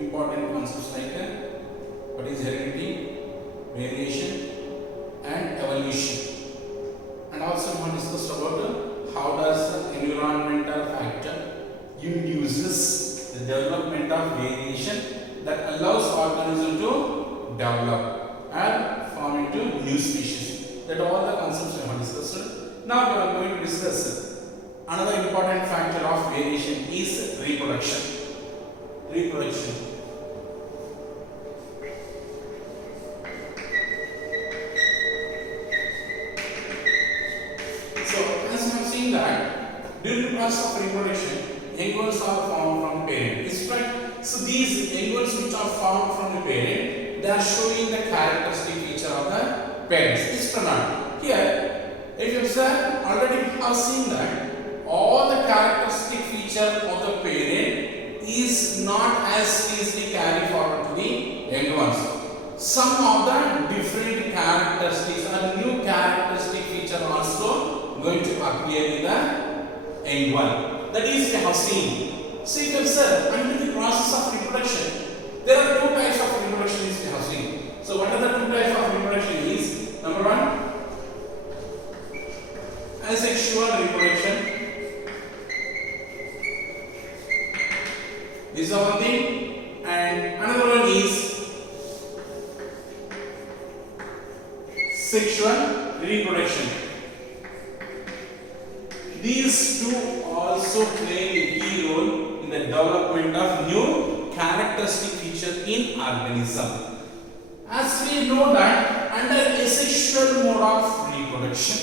important concepts like what is heredity, variation, and evolution. And also we have discussed about how does the environmental factor induces the development of variation that allows organism to develop and form into new species. That all the concepts we have discussed. Now we are going to discuss another important factor of variation is reproduction. Reproduction. So as we have seen that during the process of reproduction, young ones are formed from parent. Is right? So these young ones which are formed from the parent, they are showing the characteristic feature of the parents. Is not here. If you observe, already have seen that all the characteristic feature of the parent is not as easily carried forward to the young ones. Some of the different characteristics or new characteristic feature also going to appear in the young one. That is we have seen. So if you observe, under the process of reproduction, there are two types of reproduction is we have seen. So what are the two types of reproduction is? Number one, asexual reproduction. This is one thing, and another one is sexual reproduction. These two also play a key role in the development of new characteristic features in organism. As we know that under asexual mode of reproduction,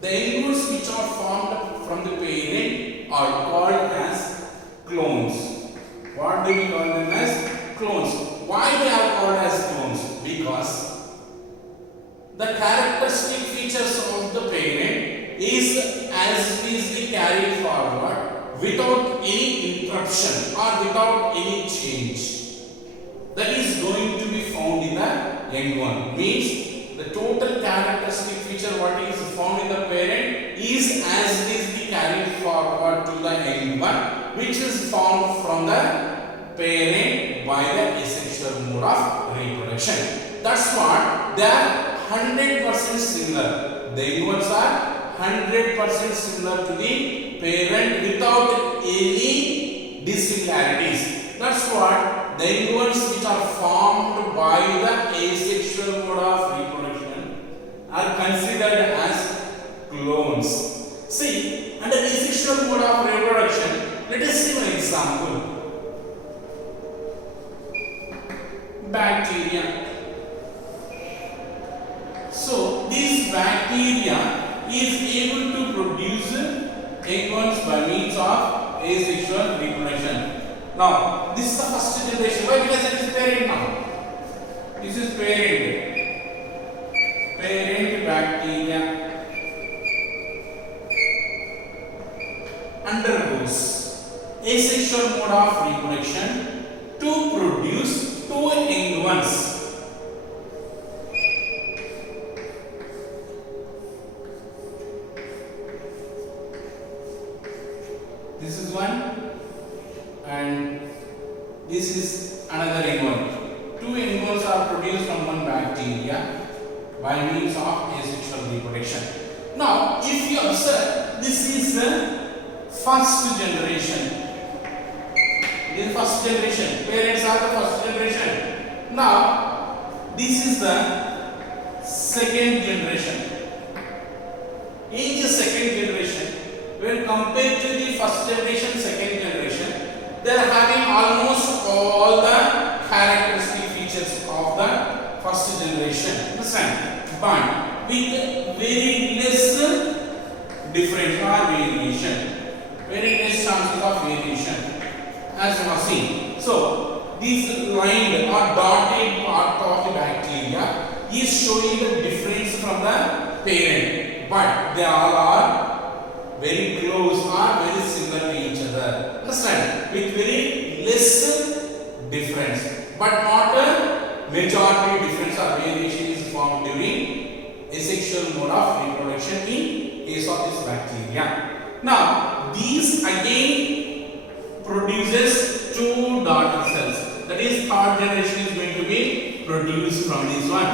the embryos which are formed from the parent are called as clones. What do we call them as? Clones. Why they are called as clones? Because the characteristic features of the parent is as easily carried forward without any interruption or without any change. That is going to be found in the young one. Means the total characteristic feature what is found in the parent is as easily carried forward to the young one, which is found from the parent by the asexual mode of reproduction. That's what they are 100% similar. The young ones are 100% similar to the parent without any dissimilarities. That's what the young ones which are formed by the asexual mode of reproduction are considered as clones. See, under asexual mode of reproduction, let us see an example. Bacteria. So this bacteria is able to produce egg ones by means of asexual reproduction. Now this is the first generation. Why? Because it is parent now. This is parent. Parent bacteria undergoes asexual mode of reproduction to produce two young ones. This is one and this is another young one. Two young ones are produced from one bacteria by means of asexual reproduction. Now, if you observe, this is the first generation. This is first generation. Parents are the first generation. Now, this is the second generation. In the second generation, when compared to the first generation, second generation, they are having almost all the characteristic features of the first generation. Understand? But with very less difference or variation. Very less chances of variation. As you have seen. So, this lined or dotted part of the bacteria is showing the difference from the parent. But they all are very close or very similar to each other. Understand? With very less difference. But not a majority difference or variation is formed during asexual mode of reproduction in case of this bacteria. Now, these again produces two daughter cells. third generation is going to be produced from this one.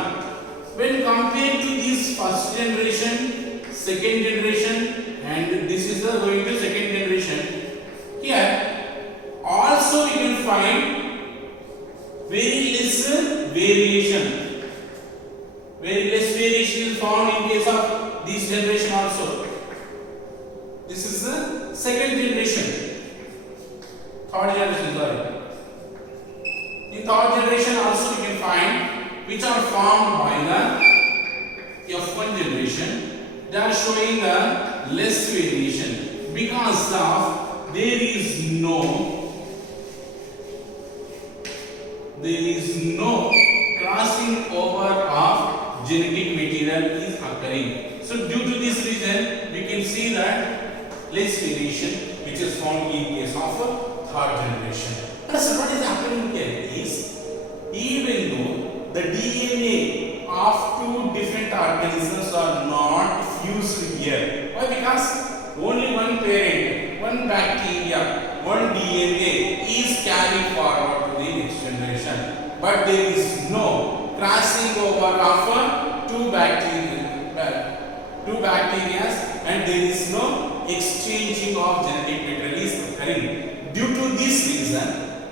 When compared to this first generation, second generation, and this is the going to second generation, here also we can find very less variation. Very less variation is found in case of this generation also. This is the second generation. Third generation, sorry. In third generation also we can find which are formed by the F1 generation. They are showing the less variation because of there is no crossing over of genetic material is occurring. So due to this reason we can see that less variation which is found in case of third generation. So what is happening here is, even though the DNA of two different organisms are not fused here. Why? Because only one parent, one bacteria, one DNA is carried forward to the next generation. But there is no crossing over of two bacteria, and there is no exchanging of genetic material is occurring. Due to this reason,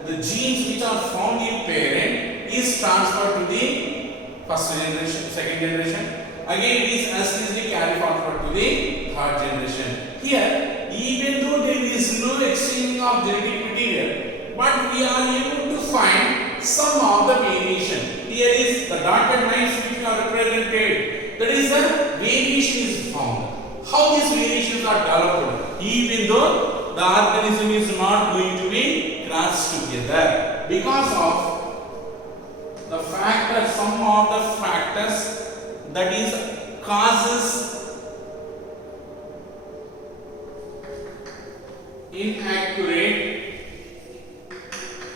the genes which are found in parent is transferred to the first generation, second generation. Again, it is as carried forward to the third generation. Here, even though there is no exchanging of genetic material, but we are able to find some of the variation. Here is the dotted lines which are represented. That is the variation is found. How these variations are developed? Even though the organism is not going to be crossed together, because of the factors, some of the factors that is causes inaccurate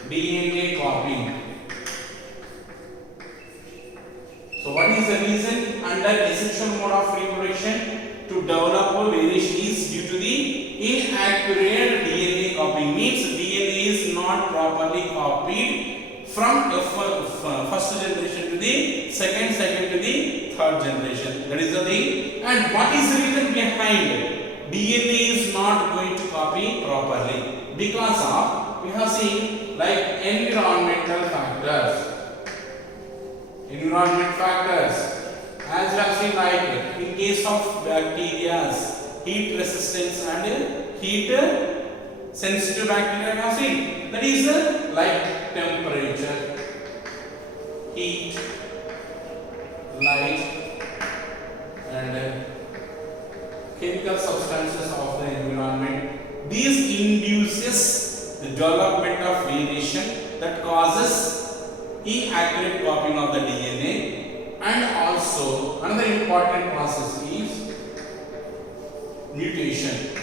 DNA copying. So what is the reason? Under essential mode of reproduction, to develop a variation is due to the inaccurate DNA copying. Means DNA is not properly copied from first generation to the second to the third generation. That is the thing. And what is the reason behind DNA is not going to copy properly? Because of, we have seen like environmental factors. Environment factors, as we have seen, like in case of bacteria, heat resistance and heat sensitive bacteria we have seen. That is like temperature, heat, light, and chemical substances of the environment. These induces the development of variation that causes inaccurate copying of the DNA, and also another important process is mutation.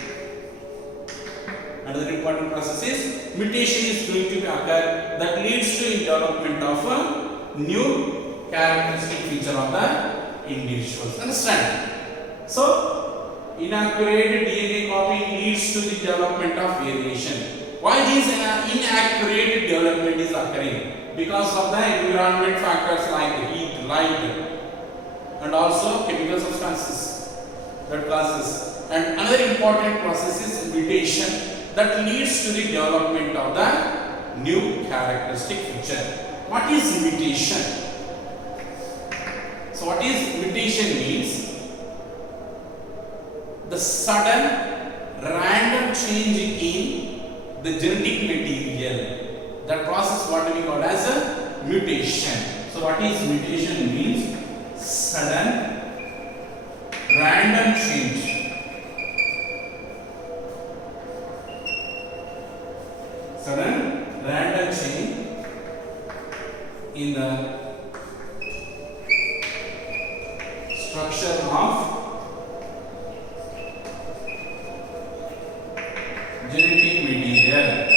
Another important process is mutation is going to occur that leads to development of a new characteristic feature of the individuals. Understand? So inaccurate DNA copying leads to the development of variation. Why this inaccurate development is occurring? Because of the environment factors like heat, light, and also chemical substances that causes. And another important process is mutation that leads to the development of the new characteristic feature. What is mutation? So what is mutation means? The sudden random change in the genetic material. That process what we call as a mutation. So what is mutation means? Sudden random change. Sudden random change in the structure of genetic material.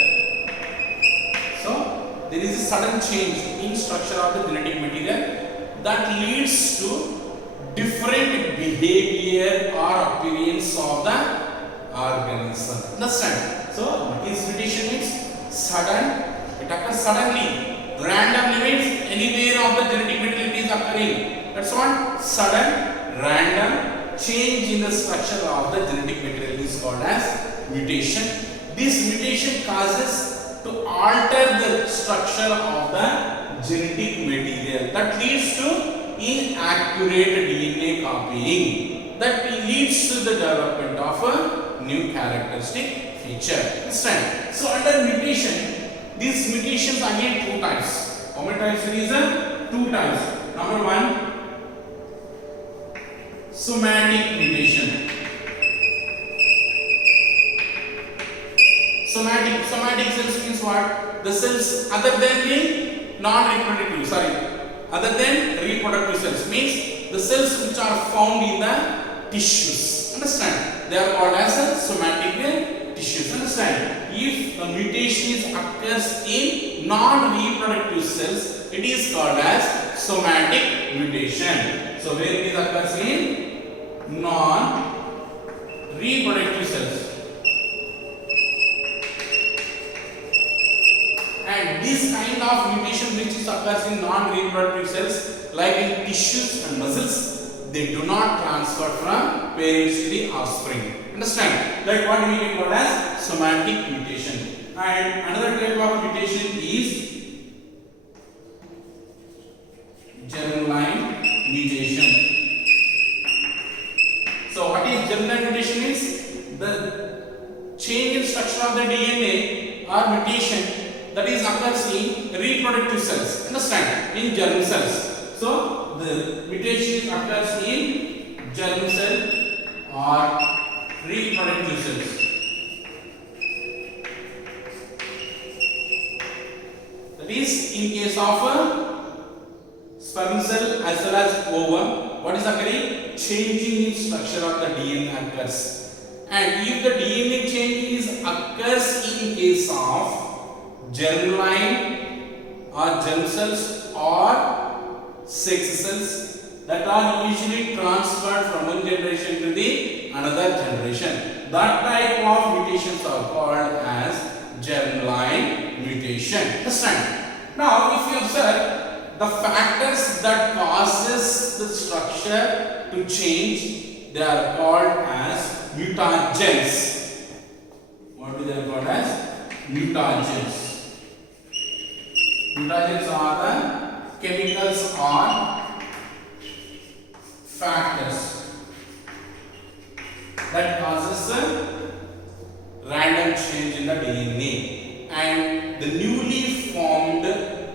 There is a sudden change in structure of the genetic material that leads to different behavior or appearance of the organism. Understand? So, what is mutation means? Sudden, it occurs suddenly, random occurring. That's what sudden, random change in the structure of the genetic material is called as mutation. This mutation causes to alter the structure of the genetic material that leads to inaccurate DNA copying, that leads to the development of a new characteristic feature. Understand? So under mutation, these mutations again two types. How many types there is? Two types. Number one, somatic mutation. Somatic cells means what? The cells other than the non-reproductive, other than reproductive cells, means the cells which are found in the tissues. Understand? They are called as somatic tissues. Understand? If a mutation occurs in non-reproductive cells, it is called as somatic mutation. So where it occurs in non-reproductive cells. And this kind of mutation which occurs in non-reproductive cells, like in tissues and muscles, they do not transfer from parents to the offspring. Understand? Like what we can call as somatic mutation. And another type of mutation is germline mutation. So what is germline mutation is the change in structure of the DNA or mutation that is occurs in reproductive cells. Understand? In germ cells. So the mutation occurs in germ cell or reproductive cells. That is in case of a sperm cell as well as ovum, what is occurring? Changing in structure of the DNA occurs. And if the DNA change occurs in case of germline or germ cells or sex cells that are usually transferred from one generation to the another generation, that type of mutations are called as germline mutation. Understand? Now if you observe the factors that causes the structure to change, they are called as mutagens. What do they are called as? Mutagens. Mutagens are the chemicals or factors that causes a random change in the DNA, and the newly formed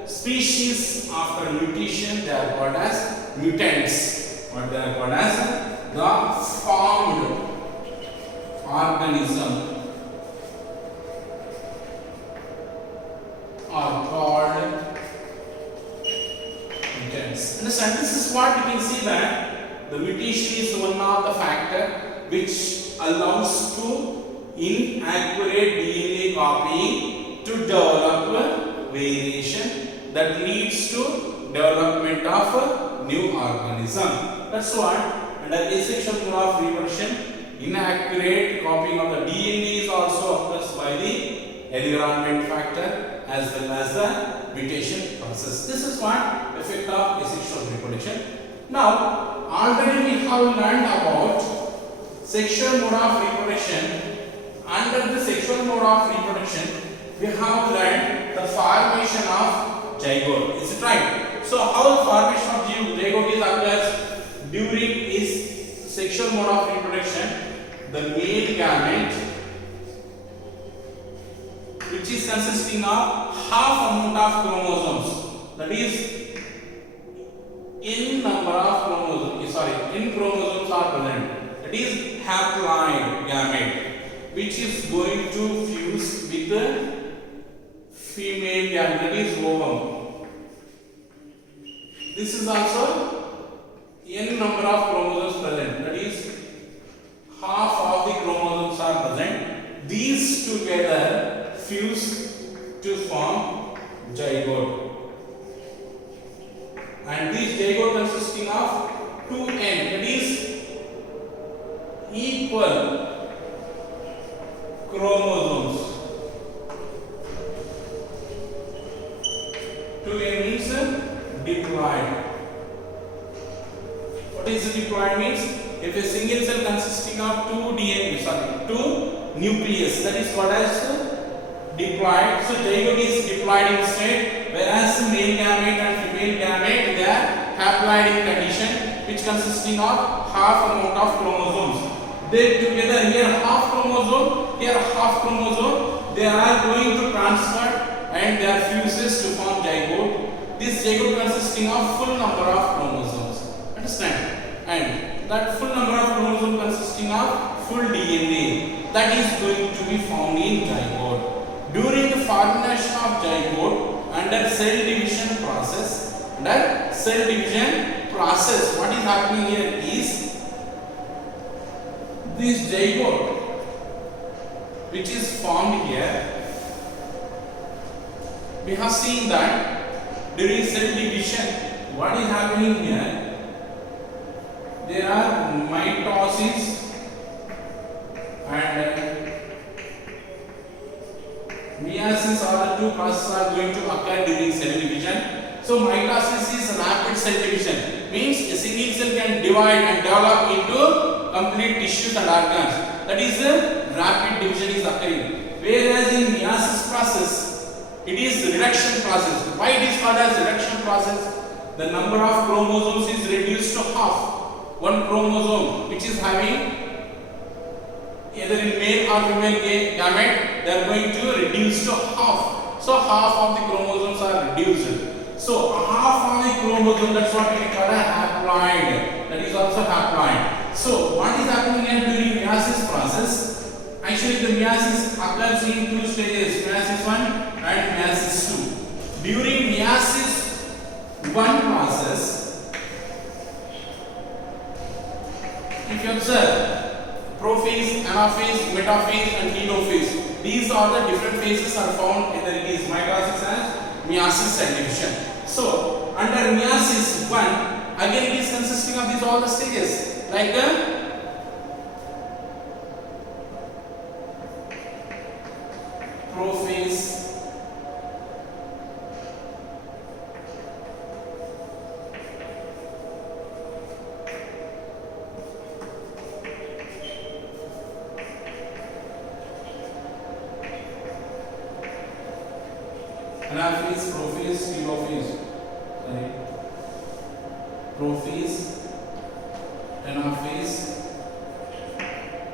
species after mutation, they are called as mutants. What they are called as? The formed organism are called mutants. Understand? This is what you can see, that the mutation is one of the factor which allows to inaccurate DNA copying to develop variation that leads to development of a new organism. That's what under asexual mode of reproduction, inaccurate copying of the DNA is also occurs by the environment factor as well as the mutation process. This is what effect of asexual reproduction. Now already we have learned about sexual mode of reproduction. Under the sexual mode of reproduction, we have learned the formation of zygote. Is it right? So how the formation of zygote is occurs during is sexual mode of reproduction? The male gamete, which is consisting of half amount of chromosomes, that is n number of chromosomes, n chromosomes are present, that is haploid gamete, which is going to fuse with the female gamete, that is ovum. This is also n number of chromosomes present, that is half of the chromosomes are present. These together fuse to form zygote, and this zygote consisting of 2n, that is equal chromosomes. 2n means diploid. What is diploid means? If a single cell consisting of two nucleus, that is called as diploid. So zygote is diploid in state, whereas male gamete and female gamete they are haploid in condition, which consisting of half amount of chromosomes. They together here half chromosome, here half chromosome. They are going to transfer and they are fuses to form zygote. This zygote consisting of full number of chromosomes. Understand? And that full number of chromosomes consisting of full DNA that is going to be found in zygote. During the formation of zygote under cell division process, what is happening here is this zygote which is formed here. We have seen that during cell division, what is happening here? There are mitosis and meiosis are the two processes are going to occur during cell division. So mitosis is rapid cell division, means a single cell can divide and develop into complete tissues and organs. That is a rapid division is occurring. Whereas in meiosis process, it is reduction process. Why it is called as reduction process? The number of chromosomes is reduced to half. One chromosome which is having either in male or female gamete, they are going to reduce to half. So half of the chromosomes are reduced. So half of the chromosome, that's what we call a haploid. That is also haploid. So what is happening here during meiosis process? Actually the meiosis occurs in two stages, meiosis 1 and meiosis 2. During meiosis 1 process, if you observe prophase, anaphase, metaphase and telophase, these are the different phases are found, either it is mitosis and meiosis cell division. So under meiosis 1, again it is consisting of these all the stages, like prophase, anaphase, prophase, telophase. Prophase, anaphase,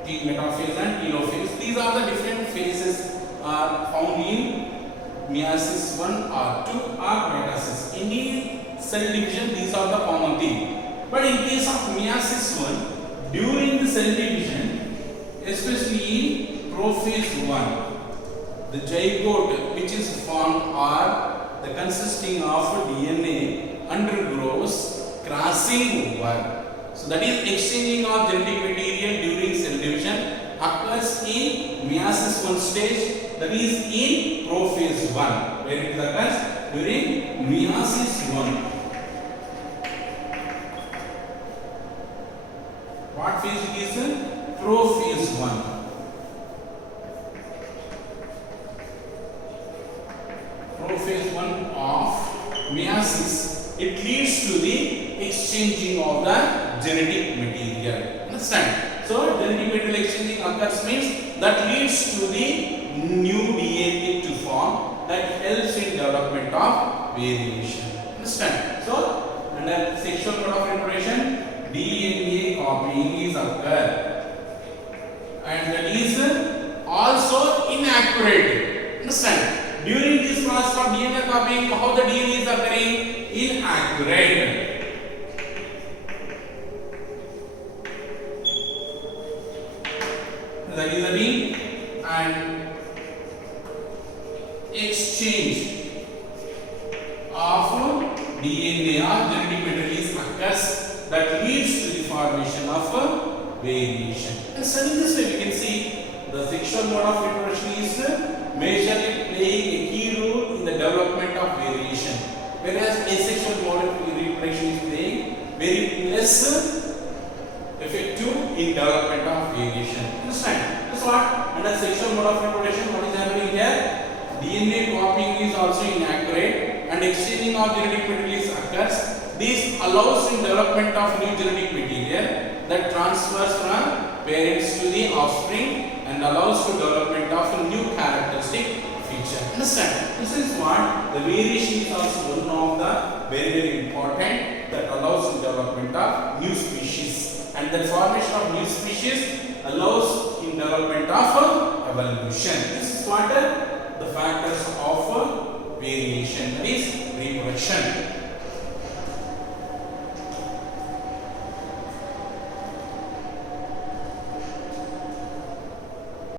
metaphase and telophase. These are the different phases are found in meiosis 1 or 2 or mitosis. In the cell division, these are the common thing. But in case of meiosis 1, during the cell division, especially in prophase 1, the zygote which is formed or the consisting of DNA undergoes crossing over. So that is exchanging of genetic material during cell division occurs in meiosis 1 stage, that is in prophase 1, where it occurs during meiosis 1. What phase it is? Prophase 1. Prophase 1 of meiosis, it leads to the exchanging of the genetic material. Understand? So genetic material exchanging occurs means that leads to the new DNA to form, that helps in development of variation. Understand? So under sexual mode of reproduction, DNA copying is occur, and that is also inaccurate. Understand? During this process of DNA copying, how the DNA is occurring? Inaccurate. That is the mean, and exchange of DNA or genetic materials occurs, that leads to the formation of variation. And studying this way, we can see the sexual mode of reproduction is majorly playing a key role in the development of variation, whereas asexual mode of reproduction is playing very less effective in development of variation. Understand? That's what under sexual mode of reproduction, what is happening here? DNA copying is also inaccurate and exchanging of genetic materials occurs, This allows in development of new genetic material that transfers from parents to the offspring and allows to development of a new characteristic feature. Understand? This is what the variation is also one of the very important that allows in development of new species, and the formation of new species allows in development of evolution. This is what the factors of variation, that is reproduction.